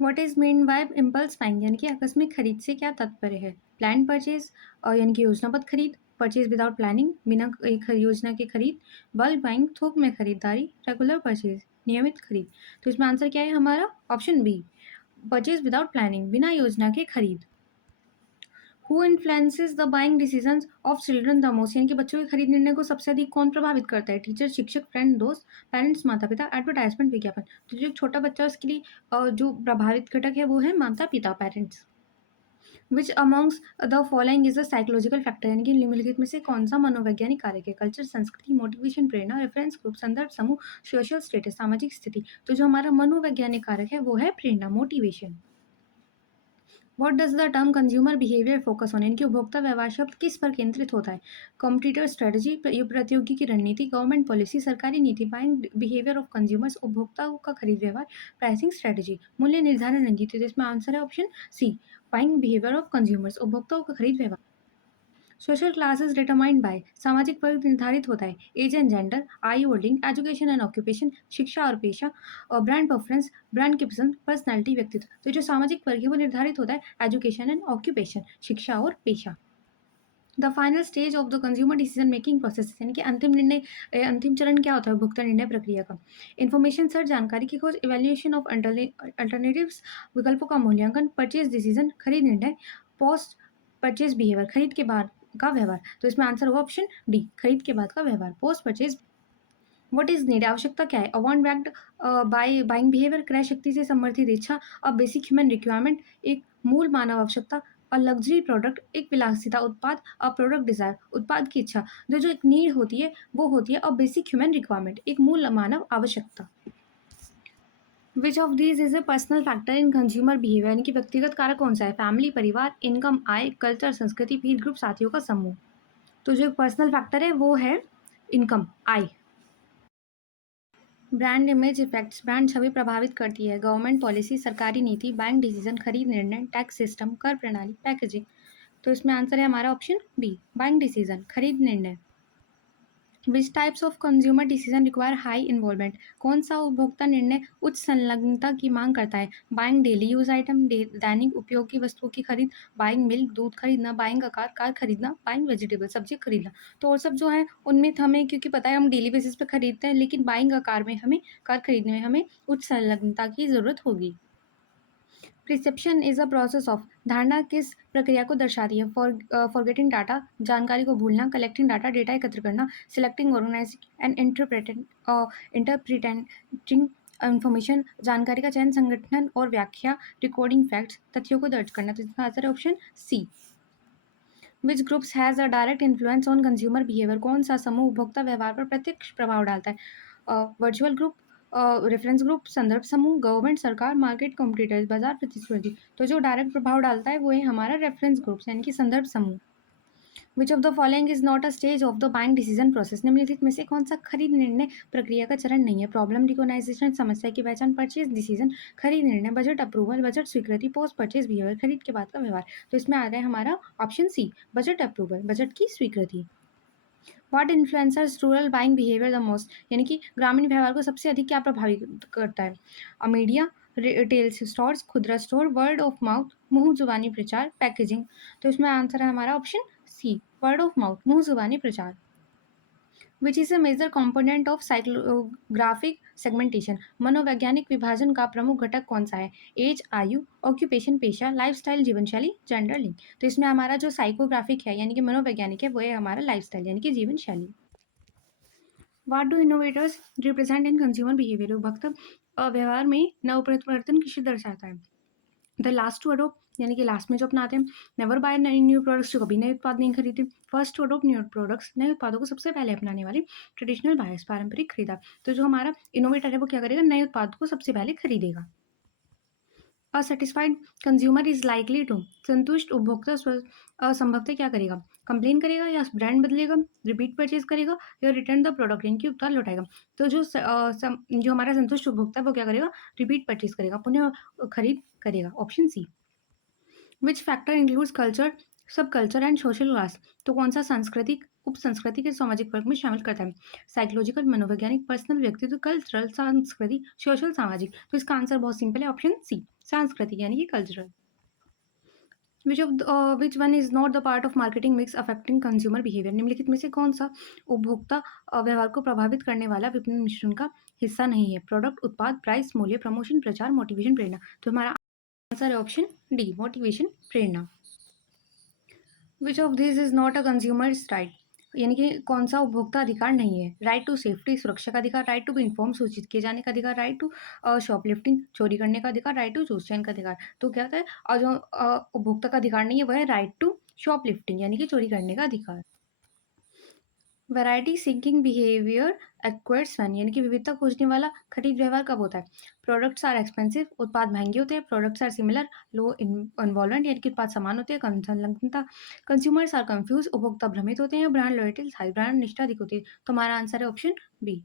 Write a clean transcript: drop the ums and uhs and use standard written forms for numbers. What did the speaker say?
What is mean by impulse buying यानी कि आकस्मिक खरीद से क्या तात्पर्य है? प्लान परचेज यानी कि योजनाबद्ध खरीद, परचेज विदाउट प्लानिंग बिना एक योजना के खरीद, बल्क बाइंग थोक में खरीदारी, रेगुलर परचेज नियमित खरीद। तो इसमें आंसर क्या है हमारा? Option B, purchase without planning बिना योजना के खरीद। Who influences the buying decisions of children the most यानी कि बच्चों के खरीद निर्णय को सबसे अधिक कौन प्रभावित करता है? टीचर, शिक्षक, फ्रेंड, दोस्त, पेरेंट्स, माता पिता, एडवर्टाइजमेंट, विज्ञापन। तो जो छोटा बच्चा है उसके लिए जो प्रभावित घटक है वो है माता पिता, parents. Which amongst the following is a psychological factor यानी कि निम्नलिखित में से कौन सा मनोवैज्ञानिक कारक है? कल्चर, संस्कृति, मोटिवेशन, प्रेरणा, रेफरेंस ग्रुप, संदर्भ समूह, सोशल स्टेटस, सामाजिक स्थिति। तो जो हमारा मनोवैज्ञानिक कारक है वो है प्रेरणा, motivation. What does the term consumer behaviour focus on यानी कि उपभोक्ता व्यवहार शब्द किस पर केंद्रित होता है? कॉम्पिटिटर स्ट्रेटजी, प्रतियोगी की रणनीति, गवर्नमेंट पॉलिसी, सरकारी नीति, बाइंग बिहेवियर ऑफ कंज्यूमर्स उपभोक्ताओं का खरीद व्यवहार, प्राइसिंग स्ट्रेटजी, मूल्य निर्धारण रणनीति। तो इसमें आंसर है option C, buying behaviour of consumers उपभोक्ताओं का खरीद व्यवहार। सोशल क्लासेस डिटरमाइंड बाय सामाजिक वर्ग निर्धारित होता है। एज एंड जेंडर, आयु और लिंग, एजुकेशन एंड ऑक्यूपेशन, शिक्षा और पेशा, और ब्रांड प्रेफरेंस, ब्रांड की पसंद, पर्सनैलिटी, व्यक्तित्व। तो जो सामाजिक वर्ग है वो निर्धारित होता है एजुकेशन एंड ऑक्यूपेशन, शिक्षा और पेशा। The final stage of the consumer decision making process यानी कि अंतिम चरण क्या होता है भुगतान निर्णय प्रक्रिया का? इन्फॉर्मेशन सर्च, जानकारी की खोज, इवेल्युएशन ऑफ अल्टरनेटिव्स, विकल्पों का मूल्यांकन, परचेज डिसीजन, खरीद निर्णय, पोस्ट परचेज बिहेवियर, खरीद के बाद का व्यवहार। तो इसमें आंसर होगा ऑप्शन डी, खरीद के बाद का व्यवहार, post purchase. What is need आवश्यकता क्या है? अ want backed by buying behaviour, क्रय शक्ति से समर्थित इच्छा, अ बेसिक ह्यूमन रिक्वायरमेंट, एक मूल मानव आवश्यकता, अ लग्जरी प्रोडक्ट, एक विलासिता उत्पाद, अ प्रोडक्ट डिजायर उत्पाद की इच्छा। जो जो एक नीड होती है वो होती है अ बेसिक ह्यूमन रिक्वायरमेंट, एक मूल मानव आवश्यकता। Which of these is a personal factor in consumer behaviour यानी कि व्यक्तिगत कारक कौन सा है? फैमिली, परिवार, इनकम, आय, कल्चर, संस्कृति, पीर ग्रुप, साथियों का समूह। तो जो पर्सनल फैक्टर है वो है इनकम, आय। ब्रांड इमेज इफेक्ट्स ब्रांड छवि प्रभावित करती है। गवर्नमेंट पॉलिसी, सरकारी नीति, बैंक डिसीजन, खरीद निर्णय, टैक्स सिस्टम, कर प्रणाली, पैकेजिंग। तो इसमें आंसर है हमारा ऑप्शन बी, बैंक डिसीजन, खरीद निर्णय। Which types of consumer decision require high involvement कौन सा उपभोक्ता निर्णय उच्च संलग्नता की मांग करता है? बाइंग डेली यूज आइटम, दैनिक उपयोग की वस्तुओं की खरीद, बाइंग मिल्क दूध खरीदना, बाइंग कार खरीदना, बाइंग वेजिटेबल सब्जी खरीदना। तो और सब जो है उनमें हमें क्योंकि पता है हम डेली बेसिस पे खरीदते हैं, लेकिन बाइंग कार में हमें कार खरीदने में हमें उच्च संलग्नता की जरूरत होगी। Perception is a process of धारणा किस प्रक्रिया को दर्शाती है? फॉरगेटिंग डाटा, जानकारी को भूलना, कलेक्टिंग डाटा, डेटा एकत्र करना, selecting, organising and interpreting information, जानकारी का चयन, संगठन और व्याख्या, रिकॉर्डिंग फैक्ट्स, तथ्यों को दर्ज करना। तो इसका आंसर है option C. Which groups has a direct influence on consumer behaviour कौन सा समूह उपभोक्ता व्यवहार पर प्रत्यक्ष प्रभाव डालता है? वर्चुअल ग्रुप, रेफरेंस ग्रुप, संदर्भ समूह, गवर्नमेंट, सरकार, मार्केट, कॉम्पिटिटर्स, बाजार प्रतिस्पर्धी। तो जो डायरेक्ट प्रभाव डालता है वो है हमारा रेफरेंस ग्रुप्स यानी कि संदर्भ समूह। Which of the following is not a stage of the buying decision process निम्नलिखित में से कौन सा खरीद निर्णय प्रक्रिया का चरण नहीं है? प्रॉब्लम रिकॉग्नाइजेशन, समस्या की पहचान, परचेज डिसीजन, खरीद निर्णय, बजट अप्रूवल, बजट स्वीकृति, पोस्ट परचेज बिहेवियर, खरीद के बाद का व्यवहार। तो इसमें आ रहा है हमारा option C, budget approval, budget की स्वीकृति। What influencers rural buying behaviour the most यानी कि ग्रामीण व्यवहार को सबसे अधिक क्या प्रभावित करता है? मीडिया, रिटेल स्टोर्स, खुदरा स्टोर, वर्ड ऑफ माउथ, मुंह जुबानी प्रचार, पैकेजिंग। तो इसमें आंसर है हमारा option C, word of mouth, मुंह जुबानी प्रचार। Which is a major component of psychographic segmentation मनोवैज्ञानिक विभाजन का प्रमुख घटक कौन सा है? एज, आयु, ऑक्यूपेशन, पेशा, लाइफस्टाइल, जीवनशैली, जेंडर, लिंग। तो इसमें हमारा जो साइकोग्राफिक है यानी कि मनोवैज्ञानिक है वो है हमारा लाइफस्टाइल यानी कि जीवन शैली। What do innovators represent in consumer behaviour उपभोक्ता व्यवहार में नव परिवर्तन किसे दर्शाता है? द लास्ट टू अडोप्ट यानी कि लास्ट में जो अपनाते हैं, नेवर बाय नई न्यू प्रोडक्ट्स जो कभी नए उत्पाद नहीं खरीदते, first to adopt new products नए उत्पादों को सबसे पहले अपनाने वाले, ट्रेडिशनल बायर्स पारंपरिक खरीदार। तो जो हमारा इनोवेटर है वो क्या करेगा? नए उत्पाद को सबसे पहले खरीदेगा। असैटिस्फाइड कंज्यूमर इज लाइकली टू संतुष्ट उपभोक्ता संभवतः क्या करेगा? कंप्लेन करेगा या ब्रांड बदलेगा, रिपीट परचेज करेगा या रिटर्न द प्रोडक्ट यानी कि उत्पाद लौटाएगा। तो जो हमारा संतुष्ट उपभोक्ता है वो क्या करेगा? रिपीट परचेज करेगा, पुनः खरीद करेगा, option C. Which factor includes culture subculture and social class, तो कौन सा सांस्कृतिक उप संस्कृति के सामाजिक वर्ग में शामिल करता है? साइकोलॉजिकल, मनोवैज्ञानिक, पर्सनल, व्यक्तित्व, कल्चरल, सांस्कृतिक, सोशल, सामाजिक। तो इसका आंसर बहुत सिंपल है, ऑप्शन सी, सांस्कृतिक यानी कि cultural. Which one is not the part of marketing mix affecting consumer behaviour? निम्नलिखित में से कौन सा उपभोक्ता व्यवहार को प्रभावित करने वाला विपणन मिश्रण का हिस्सा नहीं है? प्रोडक्ट, उत्पाद, प्राइस, मूल्य, प्रमोशन, प्रचार, मोटिवेशन, प्रेरणा। तो हमारा आंसर है option D, motivation, Prerna. Which of this is not a consumers right? यानी कि कौन सा उपभोक्ता अधिकार नहीं है? राइट टू सेफ्टी, सुरक्षा का अधिकार, राइट टू बी इन्फॉर्म, सूचित किए जाने का अधिकार, राइट टू शॉपलिफ्टिंग, चोरी करने का अधिकार, राइट टू चूज चैन का अधिकार। तो क्या होता है, और जो उपभोक्ता का अधिकार नहीं है वह है राइट टू शॉपलिफ्टिंग यानी कि चोरी करने का अधिकार। Variety seeking behaviour acquires when, यानी कि विविधता खोजने वाला खरीद व्यवहार कब होता है? प्रोडक्ट्स आर एक्सपेंसिव, उत्पाद महंगे होते हैं, प्रोडक्ट्स आर सिमिलर, लो इन्वॉल्वेंट यानी कि उत्पाद समान होते हैं, संलग्नता, कंज्यूमर्स आर कंफ्यूज, उपभोक्ता भ्रमित होते हैं, ब्रांड लॉयल्टी हाई, ब्रांड निष्ठा अधिक होती है। तो हमारा आंसर है ऑप्शन बी।